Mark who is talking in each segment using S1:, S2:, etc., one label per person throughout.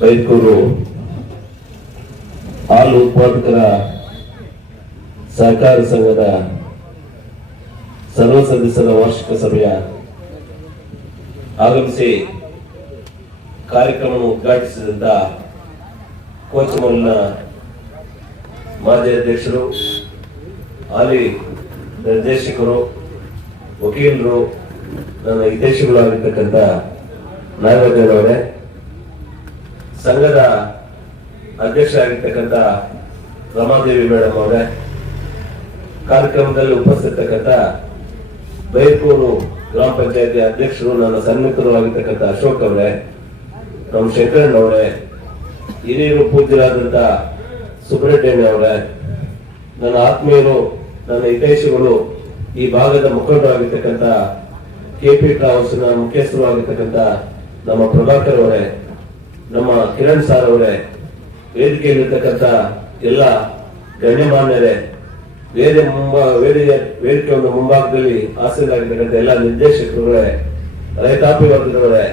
S1: ಬೈಕೂರು ಹಾಲು ಉತ್ಪಾದಕರ ಸಹಕಾರ ಸಂಘದ ಸರ್ವ ಸದಸ್ಯರ ವಾರ್ಷಿಕ ಸಭೆಯ ಆಗಮಿಸಿ ಕಾರ್ಯಕ್ರಮವನ್ನು ಉದ್ಘಾಟಿಸಿದಂತ ಕೋಚಮಲ್ನ ಮಾಜಿ ಅಧ್ಯಕ್ಷರು, ಹಾಲಿ ನಿರ್ದೇಶಕರು, ವಕೀಲರು, ನನ್ನ ಹಿತೈಷಿಗಳು ಆಗಿರ್ತಕ್ಕಂಥ ನಾಗರಾಜನವರೇ ಸಂಘದ ಅಧ್ಯಕ್ಷ ಆಗಿರ್ತಕ್ಕಂಥ ರಮಾದೇವಿ ಮೇಡಮ್ ಅವರೇ, ಕಾರ್ಯಕ್ರಮದಲ್ಲಿ ಉಪಸ್ಥಿತಕ್ಕಂಥ ಬೈರ್ಕೂರು ಗ್ರಾಮ ಪಂಚಾಯತಿ ಅಧ್ಯಕ್ಷರು, ನನ್ನ ಸನ್ನಿಹಿತರು ಆಗಿರ್ತಕ್ಕಂಥ ಅಶೋಕ್ ಅವರೇ ನಮ್ಮ ಶಂಕರಣ್ಣ ಅವರೇ, ಹಿರಿಯರು ಪೂಜ್ಯರಾದಂಥ ಸುಬ್ರಹ್ಮಣ್ಯ ಅವರೇ, ನನ್ನ ಆತ್ಮೀಯರು, ನನ್ನ ಹಿತೈಷಿಗಳು, ಈ ಭಾಗದ ಮುಖಂಡರಾಗಿರ್ತಕ್ಕಂಥ ಕೆ ಪಿ ಟ್ರಾವೆಲ್ಸ್ನ ಮುಖ್ಯಸ್ಥರು ಆಗಿರ್ತಕ್ಕಂಥ ನಮ್ಮ ಪ್ರಭಾಕರ್ ಅವರೇ ನಮ್ಮ ಕಿರಣ್ ಸಾರ್ ಅವರೇ, ವೇದಿಕೆಯಲ್ಲಿರ್ತಕ್ಕಂಥ ಎಲ್ಲ ಗಣ್ಯಮಾನ್ಯರೇ, ವೇದಿ ಮುಂಬ ವೇದಿಕೆ ವೇದಿಕೆ ಒಂದು ಮುಂಭಾಗದಲ್ಲಿ ಆಸೆಯಾಗಿರ್ತಕ್ಕಂಥ ಎಲ್ಲ ನಿರ್ದೇಶಕರುಗಳೇ ರೈತಾಪಿ ವರ್ಗದವರೇ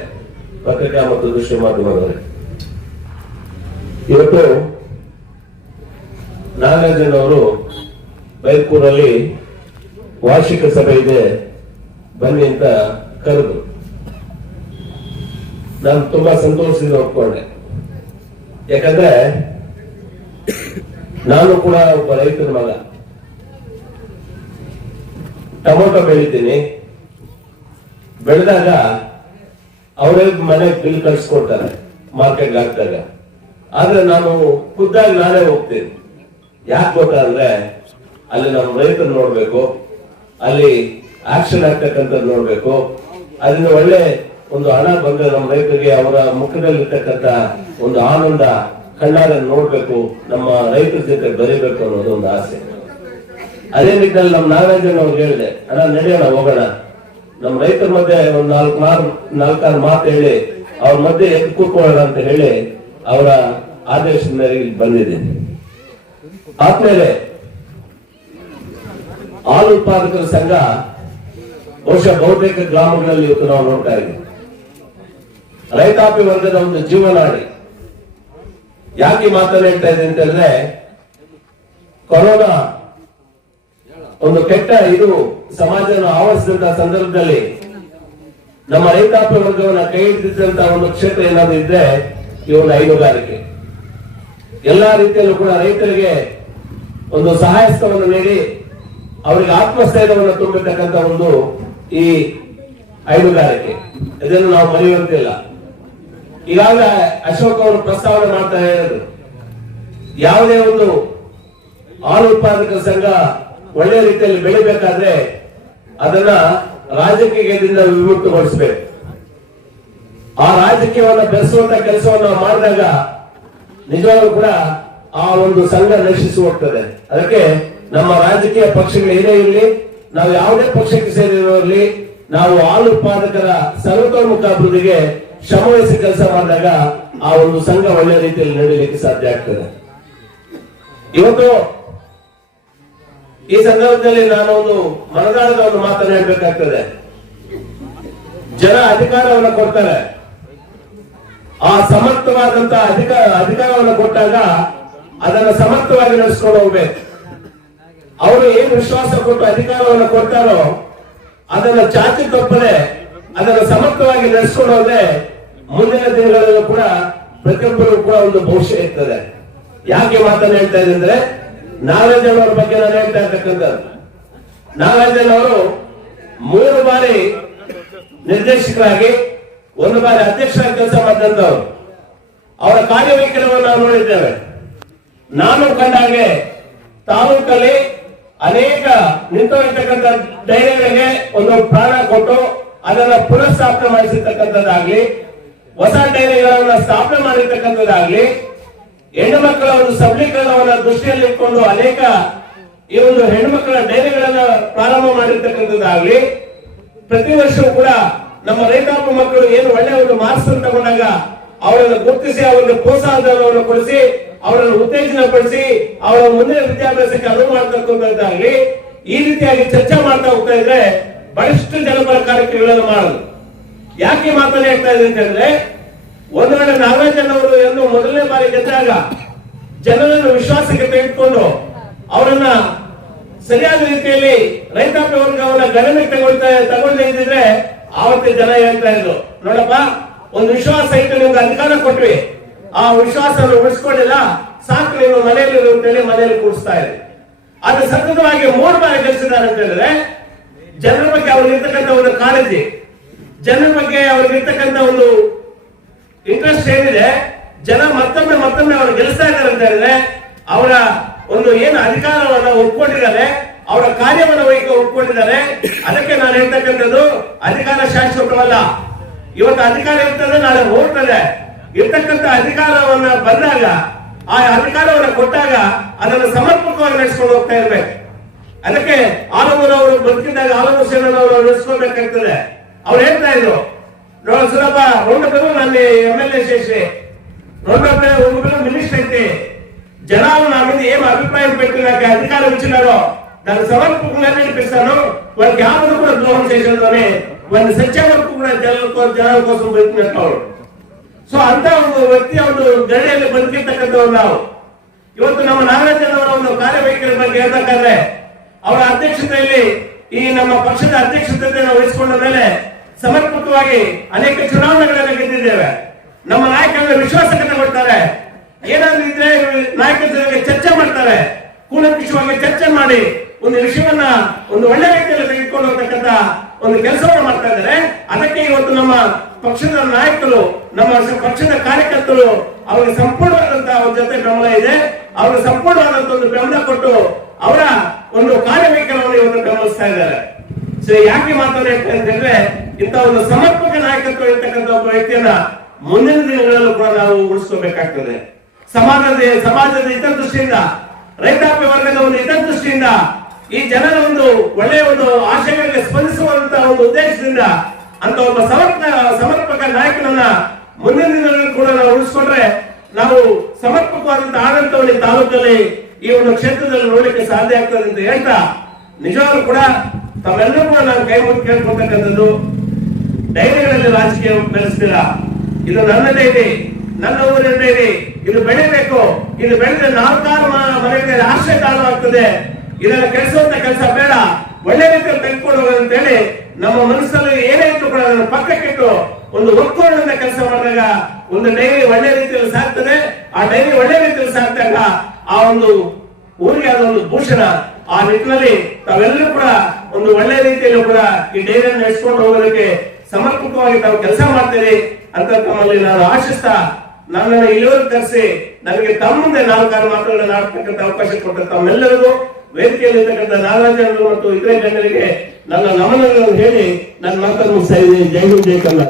S1: ಪತ್ರಿಕಾ ಮತ್ತು ದೃಶ್ಯ ಮಾಧ್ಯಮದವರೇ. ಇವತ್ತು ನಾಗರಾಜನ್ ಅವರು ಬೈರ್ಪುರಲ್ಲಿ ವಾರ್ಷಿಕ ಸಭೆ ಇದೆ, ಬನ್ನಿ ಅಂತ ಕರೆದು. ನಾನು ತುಂಬಾ ಸಂತೋಷದಿಂದ ಒಪ್ಕೊಂಡೆ. ಯಾಕಂದ್ರೆ ನಾನು ಕೂಡ ಒಬ್ಬ ರೈತರ ಮಗ. ಟೊಮೊಟೊ ಬೆಳಿತೀನಿ. ಬೆಳೆದಾಗ ಅವರೇ ಮನೆಗೆ ಬಿಲ್ ಕಳ್ಸಿಕೊಡ್ತಾರೆ, ಮಾರ್ಕೆಟ್ಗೆ ಹಾಕ್ದಾಗ. ಆದ್ರೆ ನಾನು ಖುದ್ದಾಗಿ ನಾನೇ ಹೋಗ್ತೀನಿ. ಯಾಕೆ ಗೊತ್ತಾ ಅಂದ್ರೆ ಅಲ್ಲಿ ನಮ್ಮ ರೈತರು ನೋಡ್ಬೇಕು, ಅಲ್ಲಿ ಆಕ್ಷನ್ ಆಗ್ತಕ್ಕಂಥದ್ದು ನೋಡ್ಬೇಕು ಅಲ್ಲಿ ಒಳ್ಳೆ ಒಂದು ಹಣ ಬಂದ್ರೆ ನಮ್ಮ ರೈತರಿಗೆ ಅವರ ಮುಖದಲ್ಲಿರ್ತಕ್ಕಂಥ ಒಂದು ಆನಂದ ಕಣ್ಣಾರ ನೋಡ್ಬೇಕು, ನಮ್ಮ ರೈತರ ಜೊತೆ ಬರೀಬೇಕು ಅನ್ನೋದು ಒಂದು ಆಸೆ. ಅದೇ ರೀತಿಯಲ್ಲಿ ನಮ್ಮ ನಾಗರಾಜನ್ ಅವ್ರು ಹೇಳಿದೆ, ಅಣ್ಣ, ನಡೆಯೋಣ, ಹೋಗೋಣ. ನಮ್ಮ ರೈತರ ಮಧ್ಯೆ ಒಂದು ನಾಲ್ಕು ಮಾರು, ನಾಲ್ಕಾರು ಮಾತು ಹೇಳಿ, ಅವ್ರ ಮಧ್ಯೆ ಎದ್ದು ಕೂತ್ಕೊಳ್ಳೋಣ ಅಂತ ಹೇಳಿ ಅವರ ಆದೇಶದ ಬಂದಿದ್ದೀನಿ. ಆದ್ಮೇಲೆ ಹಾಲು ಉತ್ಪಾದಕರ ಸಂಘ ಬಹುಶಃ ಬಹುತೇಕ ಗ್ರಾಮಗಳಲ್ಲಿ ಇವತ್ತು ನಾವು ನೋಡ್ತಾ ಇದ್ದೀವಿ. ರೈತಾಪಿ ವರ್ಗದ ಒಂದು ಜೀವನಾಡಿ. ಯಾಕೆ ಮಾತನ್ನ ಹೇಳ್ತಾ ಇದೆ ಅಂತಂದ್ರೆ ಕೊರೋನಾ ಒಂದು ಕೆಟ್ಟ ಇದು ಸಮಾಜನ ಆವರಿಸಿದಂತಹ ಸಂದರ್ಭದಲ್ಲಿ ನಮ್ಮ ರೈತಾಪಿ ವರ್ಗವನ್ನ ಕೈ ಹಿಡಿದಂತಹ ಒಂದು ಕ್ಷೇತ್ರ ಏನಾದ್ರು ಇದ್ರೆ ಇವನ ಹೈನುಗಾರಿಕೆ. ಎಲ್ಲಾ ರೀತಿಯಲ್ಲೂ ಕೂಡ ರೈತರಿಗೆ ಒಂದು ಸಹಾಯಸ್ಥವನ್ನು ನೀಡಿ ಅವರಿಗೆ ಆತ್ಮಸ್ಥೈರ್ಯವನ್ನು ತುಂಬತಕ್ಕಂತ ಒಂದು ಈ ಹೈನುಗಾರಿಕೆ. ಇದನ್ನು ನಾವು ಮರೆಯುವಂತಿಲ್ಲ. ಈಗಾಗಲೇ ಅಶೋಕ್ ಅವರು ಪ್ರಸ್ತಾವನೆ ಮಾಡ್ತಾ ಇರೋದು. ಯಾವುದೇ ಒಂದು ಹಾಲು ಉತ್ಪಾದಕ ಸಂಘ ಒಳ್ಳೆ ರೀತಿಯಲ್ಲಿ ಬೆಳಿಬೇಕಾದ್ರೆ ಅದನ್ನ ರಾಜಕೀಯದಿಂದ ವಿಮುಕ್ತಗೊಳಿಸಬೇಕು. ಆ ರಾಜಕೀಯವನ್ನ ಬೆರೆಸುವಂತ ಕೆಲಸವನ್ನು ಮಾಡಿದಾಗ ನಿಜವಾಗ್ಲೂ ಕೂಡ ಆ ಒಂದು ಸಂಘ ನಶಿಸಿ ಹೋಗ್ತದೆ. ಅದಕ್ಕೆ ನಮ್ಮ ರಾಜಕೀಯ ಪಕ್ಷಗಳು ಏನೇ ಇರಲಿ, ನಾವು ಯಾವುದೇ ಪಕ್ಷಕ್ಕೆ ಸೇರಿರೋರ್ಲಿ ನಾವು ಹಾಲು ಉತ್ಪಾದಕರ ಸರ್ವತೋಮುಖ ಅಭಿವೃದ್ಧಿಗೆ ಶ್ರಮವಹಿಸಿ ಕೆಲಸ ಮಾಡಿದಾಗ ಆ ಒಂದು ಸಂಘ ಒಳ್ಳೆ ರೀತಿಯಲ್ಲಿ ನಡೀಲಿಕ್ಕೆ ಸಾಧ್ಯ ಆಗ್ತದೆ. ಇವತ್ತು ಈ ಸಂದರ್ಭದಲ್ಲಿ ನಾನು ಒಂದು ಮನದಾಳದ ಒಂದು ಮಾತನ್ನು ಜನ ಅಧಿಕಾರವನ್ನು ಕೊಡ್ತಾರೆ. ಆ ಸಮರ್ಥವಾದಂತ ಅಧಿಕಾರ ಅಧಿಕಾರವನ್ನು ಕೊಟ್ಟಾಗ ಅದನ್ನು ಸಮರ್ಥವಾಗಿ ನಡೆಸ್ಕೊಂಡು ಹೋಗ್ಬೇಕು. ಅವರು ಏನ್ ವಿಶ್ವಾಸ ಕೊಟ್ಟು ಅಧಿಕಾರವನ್ನು ಕೊಡ್ತಾರೋ ಅದನ್ನ ಚಾಚಿ ತಪ್ಪದೆ ಅದನ್ನ ಸಮರ್ಥವಾಗಿ ನಡೆಸ್ಕೊಂಡು ಹೋದ್ರೆ ಮುಂದಿನ ದಿನಗಳಲ್ಲೂ ಕೂಡ ಪ್ರತಿಯೊಬ್ಬರಿಗೂ ಕೂಡ ಒಂದು ಭವಿಷ್ಯ ಇರ್ತದೆ. ಯಾಕೆ ಮಾತನ್ನ ಹೇಳ್ತಾ ಇದೆ ಅಂದ್ರೆ ಅವರ ಬಗ್ಗೆ ನಾನು ಹೇಳ್ತಾ ಇರ್ತಕ್ಕಂಥದ್ದು. ನಾಗರಾಜನ್ ಅವರು ಮೂರು ಬಾರಿ ನಿರ್ದೇಶಕರಾಗಿ, ಒಂದು ಬಾರಿ ಅಧ್ಯಕ್ಷರಾಗಿ ಕೆಲಸ ಮಾಡಿದಂತವ್ರು ಅವರ ಕಾರ್ಯವೈಖರಿಯನ್ನು ನಾವು ನೋಡಿದ್ದೇವೆ. ನಾನು ಕಂಡ ಹಾಗೆ ತಾಲೂಕಲ್ಲಿ ಅನೇಕ ನಿಂತು ಧೈರ್ಯಗಳಿಗೆ ಒಂದು ಪ್ರಾಣ ಕೊಟ್ಟು ಅದನ್ನ ಪುನಃಸ್ಥಾಪನೆ ಮಾಡಿಸಿರ್ತಕ್ಕಂಥದ್ದಾಗ್ಲಿ ಹೊಸ ಡೈರಿಗಳನ್ನ ಸ್ಥಾಪನೆ ಮಾಡಿರ್ತಕ್ಕಂಥದ್ದಾಗ್ಲಿ ಹೆಣ್ಣು ಮಕ್ಕಳ ಒಂದು ಸಬಲೀಕರಣವನ್ನ ದೃಷ್ಟಿಯಲ್ಲಿ ಇಟ್ಕೊಂಡು ಅನೇಕ ಈ ಒಂದು ಹೆಣ್ಣು ಮಕ್ಕಳ ಡೈರಿಗಳನ್ನ ಪ್ರಾರಂಭ ಮಾಡಿರ್ತಕ್ಕಂಥದ್ದಾಗ್ಲಿ, ಪ್ರತಿ ವರ್ಷವೂ ಕೂಡ ನಮ್ಮ ರೈತಾಪಿ ಮಕ್ಕಳು ಏನು ಒಳ್ಳೆಯ ಒಂದು ಮಾರ್ಕ್ಸ್ ತಗೊಂಡಾಗ ಅವರನ್ನು ಗುರುತಿಸಿ, ಅವರಿಗೆ ಪ್ರೋತ್ಸಾಹಧನವನ್ನು ಕೊಡಿಸಿ, ಅವರನ್ನು ಉತ್ತೇಜನ ಪಡಿಸಿ ಅವರ ಮುಂದಿನ ವಿದ್ಯಾಭ್ಯಾಸಕ್ಕೆ ಅನುವು ಮಾಡತಕ್ಕಂಥದ್ದಾಗ್ಲಿ, ಈ ರೀತಿಯಾಗಿ ಚರ್ಚೆ ಮಾಡ್ತಾ ಹೋಗ್ತಾ ಇದ್ರೆ ಬಹಳಷ್ಟು ಜನಪರ ಕಾರ್ಯಕ್ರಮಗಳನ್ನು ಮಾಡೋದು. ಯಾಕೆ ಮಾತನ್ನ ಹೇಳ್ತಾ ಇದೆ ಅಂತಂದ್ರೆ ಒಂದು ವೇಳೆ ನಾಗರಾಜನ್ ಅವರು ಎಂದು ಮೊದಲನೇ ಬಾರಿ ಗೆದ್ದಾಗ ಜನರನ್ನು ವಿಶ್ವಾಸಕ್ಕೆ ತೆಗೆದುಕೊಂಡು ಅವರನ್ನ ಸರಿಯಾದ ರೀತಿಯಲ್ಲಿ ರೈತಾಪಿ ಅವರ ಗಣನೆಗೆ ತಗೊಳ್ತಾ ತಗೊಳ್ತಾ ಇದ್ದಿದ್ರೆ ಆವತ್ತೇ ಜನ ಹೇಳ್ತಾ ಇದ್ರು. ನೋಡಪ್ಪ, ಒಂದು ವಿಶ್ವಾಸ ಇಟ್ಟು ನಿಮ್ಗೆ ಅಧಿಕಾರ ಕೊಟ್ವಿ. ಆ ವಿಶ್ವಾಸವನ್ನು ಉಳಿಸ್ಕೊಂಡಿಲ್ಲ, ಸಾಕು ನೀವು ಮನೆಯಲ್ಲಿ ಮನೆಯಲ್ಲಿ ಕೂಡಿಸ್ತಾ ಇದೆ ಅದು ಸತತವಾಗಿ ಮೂರು ಬಾರಿ ಗೆಲ್ಸಿದ್ದಾರೆ ಅಂತ ಹೇಳಿದ್ರೆ ಜನರ ಬಗ್ಗೆ ಅವ್ರಿಗಿರ್ತಕ್ಕಂಥ ಒಂದು ಕಾಳಜಿ, ಜನರ ಬಗ್ಗೆ ಅವ್ರಿಗಿರ್ತಕ್ಕಂಥ ಒಂದು ಇಂಟ್ರೆಸ್ಟ್ ಏನಿದೆ, ಜನ ಮತ್ತೊಮ್ಮೆ ಮತ್ತೊಮ್ಮೆ ಅವರು ಗೆಲ್ಲಿಸ್ತಾ ಇದ್ದಾರೆ ಅಂತ ಹೇಳಿದ್ರೆ, ಅವರ ಒಂದು ಏನು ಅಧಿಕಾರವನ್ನ ಒಪ್ಕೊಂಡಿದ್ದಾರೆ, ಅವರ ಕಾರ್ಯವನ್ನು ವಹಿಕ ಒಪ್ಕೊಂಡಿದ್ದಾರೆ. ಅದಕ್ಕೆ ನಾನು ಹೇಳ್ತಕ್ಕಂಥದ್ದು, ಅಧಿಕಾರ ಶಾಶ್ವತವಲ್ಲ. ಇವತ್ತು ಅಧಿಕಾರ ಇರ್ತದೆ, ನಾಳೆ ಹೋಗ್ತದೆ. ಇರ್ತಕ್ಕಂಥ ಅಧಿಕಾರವನ್ನ ಬಂದಾಗ, ಆ ಅಧಿಕಾರವನ್ನ ಕೊಟ್ಟಾಗ ಅದನ್ನು ಸಮರ್ಪಕವಾಗಿ ನಡೆಸ್ಕೊಂಡು ಹೋಗ್ತಾ ಇರ್ಬೇಕು. ಅದಕ್ಕೆ ಆಲಮೂರು ಅವರು ಬದುಕಿದ್ದಾಗ ಆಲಮೂರು ಸೇನವರು ನಡೆಸ್ಕೋಬೇಕಾಗ್ತದೆ ಅವ್ರು ಹೇಳ್ತಾ ಇದ್ರು ನೋಡ ಸುಲಭ రెండు పేరు నన్ను ఎమ్మెల్యే చేసి రెండో పేరు ఒక పేరు మినిస్టర్ అయితే జనాలు నా మీద ఏం అభిప్రాయం పెట్టి నాకు అధికారం ఇచ్చినారో దాన్ని సమర్పకంగా నడిపిస్తాను వారికి ఆపద కూడా ద్రోహం చేసేదని వారిని సత్య వరకు కూడా జనాల కో- జనాల కోసం బతికినట్లు ಅವರು. ಸೊ ಅಂತ ಒಂದು ವ್ಯಕ್ತಿ ಒಂದು ಗಡಿಯಲ್ಲಿ ಬದುಕಿರ್ತಕ್ಕಂಥವ್ರು ನಾವು ಇವತ್ತು ನಮ್ಮ ನಾಗರಾಜನವರ ಒಂದು ಕಾರ್ಯವೈಖರಿ ಬಗ್ಗೆ ಹೇಳ್ಬೇಕಾದ್ರೆ ಅವರ ಅಧ್ಯಕ್ಷತೆಯಲ್ಲಿ ಈ ನಮ್ಮ ಪಕ್ಷದ ಅಧ್ಯಕ್ಷತೆಯನ್ನು ವಹಿಸಿಕೊಂಡ ಮೇಲೆ ಸಮರ್ಪಕವಾಗಿ ಅನೇಕ ಚುನಾವಣೆಗಳನ್ನು ಗೆದ್ದಿದ್ದೇವೆ. ನಮ್ಮ ನಾಯಕರ ವಿಶ್ವಾಸಕ್ಕೆ ಕೊಡ್ತಾರೆ ಏನಾದ್ರೂ ಇದ್ರೆ ನಾಯಕ ನಾಯಕರ ಚರ್ಚೆ ಮಾಡ್ತಾರೆ. ಕೂಲಂಕುಷವಾಗಿ ಚರ್ಚೆ ಮಾಡಿ ಒಂದು ವಿಷಯವನ್ನ ಒಂದು ಒಳ್ಳೆ ರೀತಿಯಲ್ಲಿ ತೆಗೆದುಕೊಂಡು ಹೋಗ್ತಕ್ಕಂತ ಒಂದು ಕೆಲಸವನ್ನು ಮಾಡ್ತಾ ಇದ್ದಾರೆ. ಅದಕ್ಕೆ ಇವತ್ತು ನಮ್ಮ ಪಕ್ಷದ ನಾಯಕರು, ನಮ್ಮ ಪಕ್ಷದ ಕಾರ್ಯಕರ್ತರು, ಅವರಿಗೆ ಸಂಪೂರ್ಣವಾದಂತಹ ಜೊತೆ ಬೆಂಬಲ ಇದೆ. ಅವರಿಗೆ ಸಂಪೂರ್ಣವಾದಂತಹ ಒಂದು ಬೆಂಬಲ ಕೊಟ್ಟು ಅವರ ಒಂದು ಕಾರ್ಯವೈಖರವನ್ನು ಇವತ್ತು ಗಮನಿಸ್ತಾ ಇದ್ದಾರೆ. ಸೊ ಯಾಕೆ ಮಾತಾಡ್ಬೇಕು ಅಂತ ಹೇಳಿದ್ರೆ, ಇಂಥ ಒಂದು ಸಮರ್ಪಕ ನಾಯಕತ್ವ ಇರ್ತಕ್ಕಂಥ ಒಬ್ಬ ವ್ಯಕ್ತಿಯನ್ನ ಮುಂದಿನ ದಿನಗಳಲ್ಲೂ ಕೂಡ ನಾವು ಉಳಿಸ್ಕೋಬೇಕಾಗ್ತದೆ. ಸಮಾಜದ ಸಮಾಜದ ದೃಷ್ಟಿಯಿಂದ ರೈತಾಪಿ ವರ್ಗದ ಒಂದು ಹಿತದೃಷ್ಟಿಯಿಂದ, ಈ ಜನರ ಒಂದು ಒಳ್ಳೆಯ ಒಂದು ಆಶಯಗಳಿಗೆ ಸ್ಪಂದಿಸುವಂತ ಒಂದು ಉದ್ದೇಶದಿಂದ ಅಂತ ಒಬ್ಬ ಸಮರ್ಪಕ ಸಮರ್ಪಕ ನಾಯಕನನ್ನ ಮುಂದಿನ ದಿನಗಳಲ್ಲಿ ಕೂಡ ನಾವು ಉಳಿಸ್ಕೊಂಡ್ರೆ, ನಾವು ಸಮರ್ಪಕವಾದಂತಹ ಆಡಳಿತವನ್ನು ತಾಲೂಕಲ್ಲಿ ಈ ಒಂದು ಕ್ಷೇತ್ರದಲ್ಲಿ ನೋಡಲಿಕ್ಕೆ ಸಾಧ್ಯ ಆಗ್ತದೆ ಅಂತ ಹೇಳ್ತಾ, ನಿಜವಾಗ್ಲೂ ಕೂಡ ತಮ್ಮೆಲ್ಲರೂ ಕೂಡ ನಾನು ಕೈ ಮುಗಿ ಕೇಳ್ಕೊಳ್ತಕ್ಕಂಥದ್ದು, ಡೈರಿಗಳಲ್ಲಿ ರಾಜಕೀಯ ಬೆಳೆಸ್ತೀರಾ? ಇದು ನನ್ನ ಇದೆ, ನನ್ನ ಊರಿನ ಡೈರಿ ಇದು ಬೆಳಿಬೇಕು, ಇದು ಬೆಳೆದ್ರೆ ನಾಲ್ಕಾರು ಮನೆಗೆ ಆಶ್ರಯ ಕಾರಣವಾಗ್ತದೆ ಇದನ್ನ ಕೆಲಸವಂತ ಕೆಲಸ ಬೇಡ, ಒಳ್ಳೆ ರೀತಿಯಲ್ಲಿ ಹೋಗೋದು ಅಂತೇಳಿ ನಮ್ಮ ಮನಸ್ಸಲ್ಲಿ ಏನೇ ಇತ್ತು ಕೂಡ ಅದನ್ನು ಪಕ್ಕಕ್ಕಿಟ್ಟು ಒಂದು ಒಕ್ಕೂಟದಿಂದ ಕೆಲಸ ಮಾಡಿದಾಗ ಒಂದು ಡೈರಿ ಒಳ್ಳೆ ರೀತಿಯಲ್ಲಿ ಸಾಕ್ತದೆ, ಆ ಡೈರಿ ಒಳ್ಳೆ ರೀತಿಯಲ್ಲಿ ಸಾಕ್ದಾಗ ಆ ಒಂದು ಊರಿಗೆ ಒಂದು ಭೂಷಣ ಆ ನಿಟ್ಟಿನಲ್ಲಿ ತಾವೆಲ್ಲರೂ ಕೂಡ ಒಂದು ಒಳ್ಳೆ ರೀತಿಯಲ್ಲಿ ಕೂಡ ಈ ಡೈರಿಯನ್ನು ನಡೆಸ್ಕೊಂಡು ಹೋಗೋದಕ್ಕೆ ಸಮರ್ಪಕವಾಗಿ ತಾವು ಕೆಲಸ ಮಾಡ್ತೀರಿ ಅಂತ ತಮ್ಮಲ್ಲಿ ನಾನು ಆಶಿಸ್ತಾ ನನ್ನನ್ನು ಇಲ್ಲಿವರೆಗೆ ತರಿಸಿ ನನಗೆ ತಮ್ಮದೇ ಮುಂದೆ ನಾಲ್ಕಾರು ಮಾತುಗಳನ್ನು ಆಡ್ತಕ್ಕಂಥ ಅವಕಾಶ ಕೊಟ್ಟ ತಮ್ಮೆಲ್ಲರಿಗೂ ವೇದಿಕೆಯಲ್ಲಿ ಇರ್ತಕ್ಕಂಥ ನಾಗರಾಜರು ಮತ್ತು ಇತರೆ ಜನರಿಗೆ ನನ್ನ ನಮನಗಳನ್ನು ಹೇಳಿ ನನ್ನ ಮಾತನ್ನು ಮುಗಿಸ್ತಾ ಇದ್ದೀನಿ ಜೈ ಹಿಂದ್, ಜೈ ಕನ್ನಡ